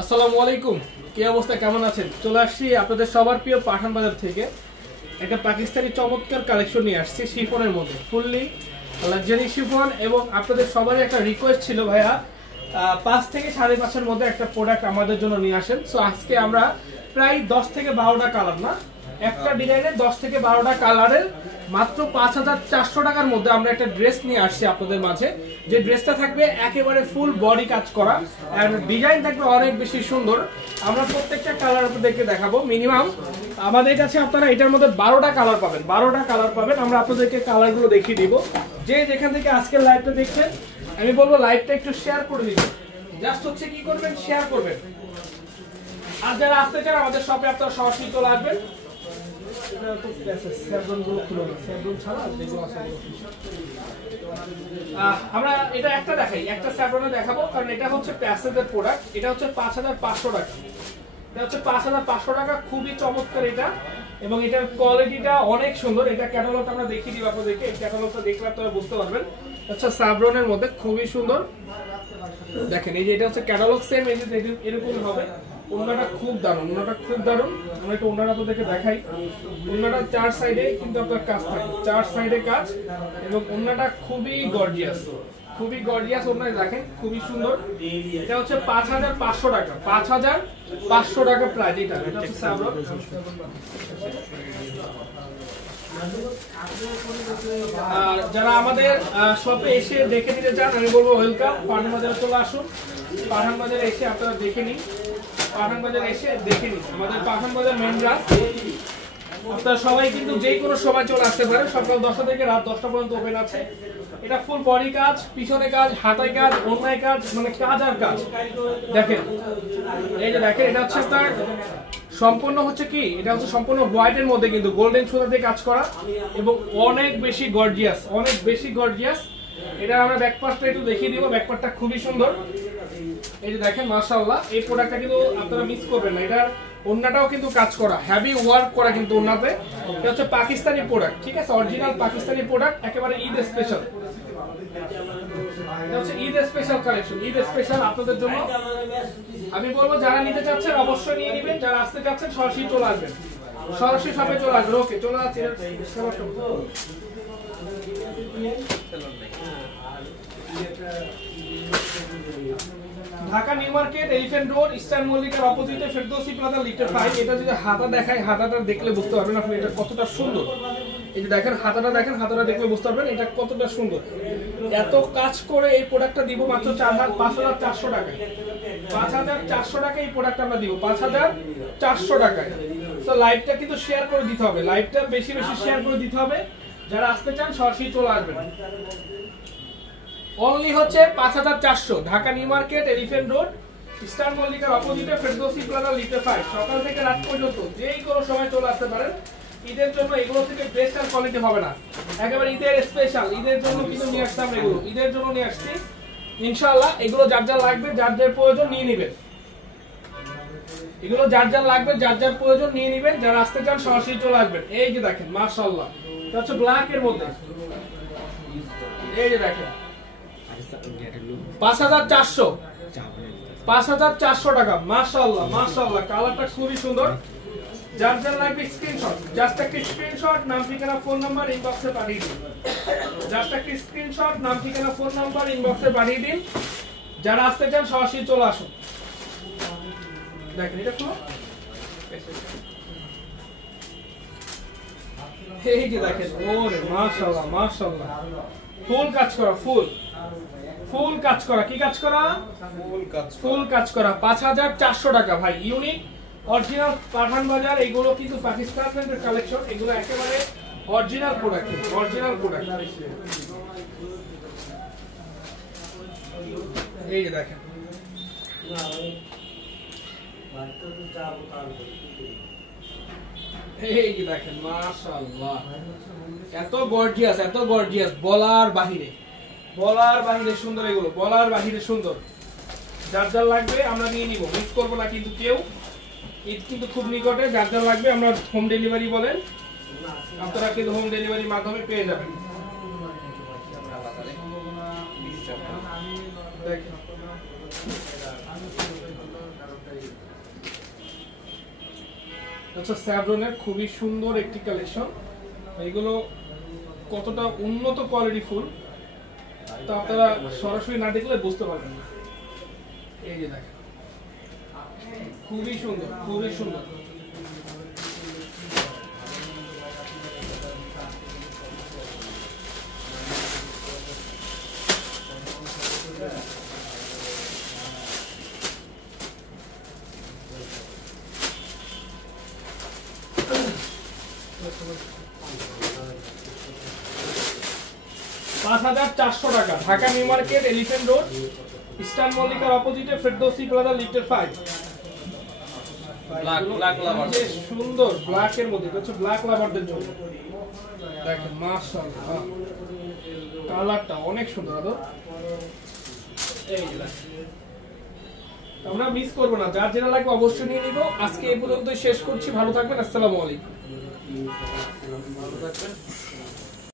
আসসালামু আলাইকুম, কি অবস্থা, কেমন আছেন? চলে আসছি আপনাদের সবার প্রিয় পাঠান বাজার থেকে একটা পাকিস্তানি চমৎকার কালেকশন নিয়ে আসছি শিফনের মধ্যে, ফুললি লাক্সারি শিফন। এবং আপনাদের সবারই একটা রিকোয়েস্ট ছিল ভাইয়া 5 থেকে 5.5-এর মধ্যে একটা প্রোডাক্ট আমাদের জন্য নিয়ে আসেন। সো আজকে আমরা প্রায় 10 থেকে 12টা কালার, না একটা ডিজাইনের 10 থেকে 12টা কালারের মাত্র 5,400 টাকার মধ্যে আমরা একটা ড্রেস নিয়ে আসছি আপনাদের মাঝে। যে ড্রেসটা থাকবে একেবারে ফুল বডি কাজ করা আর ডিজাইন থাকবে অনেক বেশি সুন্দর। আমরা প্রত্যেকটা কালার আপনাদেরকে দেখাবো। মিনিমাম আমাদের কাছে আপনারা এটার মধ্যে 12টা কালার পাবেন, 12টা কালার পাবেন। আমরা আপনাদেরকে কালারগুলো দেখিয়ে দিব। যে যেখান থেকে আজকের লাইভটা দেখছেন আমি বলবো লাইভটা একটু শেয়ার করে দিবেন। জাস্ট হচ্ছে কি করবেন, শেয়ার করবেন। আর যারা আসতে চান আমাদের শপে আপনারা সরাসরি চলে আসবেন। আমরা এটা একটা দেখাই, একটা স্যাফরনে দেখাবো, কারণ এটা হচ্ছে প্যাসেজের প্রোডাক্ট। এটা হচ্ছে 5,500 টাকা, এটা হচ্ছে 5,500 টাকা। খুবই চমৎকার এটা, এবং এটার কোয়ালিটিটা অনেক সুন্দর। এটা ক্যাটালগটা আমরা দেখিয়ে দিব আপনাদেরকে। এই ক্যাটালগটা দেখলে আপনারা বুঝতে পারবেন। আচ্ছা, স্যাফরনের মধ্যে খুবই সুন্দর। দেখেন এই যে এটা হচ্ছে ক্যাটালগ, সেম এই যে এরকম হবে। ওন্নাটা খুব দারুণ, ওন্নাটা খুব দারুণ। আমরা একটু ওন্নাটা আপনাদেরকে দেখাই। ওন্নাটা 4 সাইডে কিন্তু আপনার কাজ থাকে, 4 সাইডে কাজ, এবং ওন্নাটা খুবই গর্জিয়াস, খুবই গর্জিয়াস। ওন্নায় দেখেন খুবই সুন্দর। এটা হচ্ছে 5,500 টাকা, 5,500 টাকা প্রাইস। এটা হচ্ছে সাবরন। আর যারা আমাদের শপে এসে দেখে নিতে চান আমি বলবো ওয়েলকাম, পাঠান বাজারে চলে আসুন। পাঠান বাজারে এসে আপনারা দেখে নিন, পাঠান বাজারে এসে দেখে নিন। আমাদের পাঠান বাজার মেন ব্রাঞ্চ। আপনারা সবাই কিন্তু যে কোনো সময় চলে আসতে পারেন। সকাল 10টা থেকে রাত 10টা পর্যন্ত ওপেন আছে। এটা ফুল বডি কাজ, পিছনে কাজ, হাতায় কাজ, ওড়নায় কাজ, মানে কাজ আর কাজ। দেখেন এই যে দেখেন, এটা হচ্ছে আপনার সম্পূর্ণ হচ্ছে কি, এটা হচ্ছে সম্পূর্ণ হোয়াইটের মধ্যে কিন্তু গোল্ডেন সুতা দিয়ে কাজ করা, এবং অনেক বেশি গর্জিয়াস, অনেক বেশি গর্জিয়াস। এটা আমরা ব্যাকপার্টটা একটু দেখিয়ে দিব। ব্যাকপার্টটা খুবই সুন্দর। এই যে দেখেন মাশাআল্লাহ, এই প্রোডাক্টটা কিন্তু আপনারা মিস করবেন না। এটার ওন্নাটাও কিন্তু কাজ করা, হেভি ওয়ার্ক করা কিন্তু ওন্নাতে। এটা হচ্ছে পাকিস্তানি প্রোডাক্ট, ঠিক আছে, অরিজিনাল পাকিস্তানি প্রোডাক্ট, একেবারে ঈদ স্পেশাল। এটা হচ্ছে Eid special collection, Eid special আপনাদের জন্য। আমি বলবো যারা নিতে চাচ্ছেন অবশ্যই নিয়ে নেবেন, যারা আসতে চাচ্ছেন সরাসরি চলে আসবেন, সরাসরি শপে চলে আসবেন। ওকে, চলে যাচ্ছে। Dhaka new market, elephant road, eastern মল্লিকার অপোজিটে ফেরদৌসি প্লাজা, লিফটের 5। এটা যদি হাতা দেখায়, হাতাটা দেখলে বুঝতে পারবেন আপনি এটা কতটা সুন্দর। এই যে দেখেন হাতাটা, দেখেন হাতাটা দেখলে বুঝতে পারবেন এটা কতটা সুন্দর। এত কাজ করে এই প্রোডাক্টটা দিব মাত্র 5,400 টাকায়। 5,400 টাকায় এই প্রোডাক্ট আমরা দিব, 5,400 টাকায়। তো লাইভটা কিন্তু শেয়ার করে দিতে হবে, লাইভটা বেশি বেশি শেয়ার করে দিতে হবে। যারা আসতে চান সরাসরি চলে আসবেন। অনলি হচ্ছে 5,400, Dhaka new market, elephant road, eastern মল্লিকার অপোজিটে ফেরদৌসি প্লাজা, লিফটের 5। সকাল থেকে রাত পর্যন্ত যেই কোনো সময় চলে আসতে পারেন। ঈদের জন্য এগুলো থেকে বেস্ট আর কোয়ালিটি হবে না, একেবারে ঈদের স্পেশাল। ঈদের জন্য কিন্তু নিয়ে আসতাম, এগুলো ঈদের জন্য নিয়ে আসছি ইনশাআল্লাহ। এগুলো যার যার লাগবে, যার যার প্রয়োজন নিয়ে নেবেন। এগুলো যার যার লাগবে, যার যার প্রয়োজন নিয়ে নেবেন। যারা আসতে চান সরাসরি চলে আসবেন। এই যে দেখেন মাশাআল্লাহ, এটা হচ্ছে ব্ল্যাক এর মধ্যে। এই যে দেখেন 5,400, 5,400 টাকা। মাশাআল্লাহ মাশাআল্লাহ, কালারটা খুবই সুন্দর। যার যার লাগবে স্ক্রিনশট, জাস্ট একটা স্ক্রিনশট, নাম ঠিকানা ফোন নাম্বার ইনবক্সে পাঠিয়ে দিন। জাস্ট একটা স্ক্রিনশট, নাম ঠিকানা ফোন নাম্বার ইনবক্সে পাঠিয়ে দিন। যারা আসতে চান সরাসরি চলে আসুন। দেখেন এটা খুব, এই যে দেখেন, ওরে মাশাআল্লাহ মাশাআল্লাহ, ফুল কাজ করা, ফুল ফুল কাজ করা। কি কাজ করা? ফুল কাজ করা। 5,400 টাকা ভাই। ইউনিক অরিজিনাল পাঠান বাজার। এগুলো কিন্তু পাকিস্তানের কালেকশন, এগুলো একেবারে অরিজিনাল প্রোডাক্ট, অরিজিনাল প্রোডাক্ট। এই যে দেখেন, এই যে দেখেন মাশাআল্লাহ, এত গর্জিয়াস, এত গর্জিয়াস, বলার বাহিরে, বলার বাহিরে সুন্দর। এগুলো বলার বাহিরে সুন্দর। যার যার লাগবে আমরা নিয়ে নিব, মিস করবো না কিন্তু কেউ। ঈদ কিন্তু খুব নিকটে, যার যার লাগবে আমরা হোম ডেলিভারি বলেন, আপনারা কিন্তু হোম ডেলিভারির মাধ্যমে পেয়ে যাবেন। দেখেন আচ্ছা, স্যাভরনের খুবই সুন্দর একটি কালেকশন। এগুলো কতটা উন্নত কোয়ালিটি ফুল তা আপনারা সরাসরি না দেখলে বুঝতে পারবেন না। এই যে দেখেন, খুবই সুন্দর, খুবই সুন্দর। টাকা, Dhaka new market, elephant road, eastern মল্লিকার অপোজিটে, ফেরদৌসি প্লাজা, লিফটের 5। ব্ল্যাক লাভার, সুন্দর ব্ল্যাক এর মধ্যে, এটা হচ্ছে ব্ল্যাক লাভারদের জন্য। দেখেন মাশাআল্লাহ, কালারটা অনেক সুন্দর। আদর এই যে আমরা মিস করব না, যার যেটা লাগবে অবশ্যই নিয়ে নিব। আজকে এই পর্যন্তই শেষ করছি, ভালো থাকবেন, আসসালামু আলাইকুম।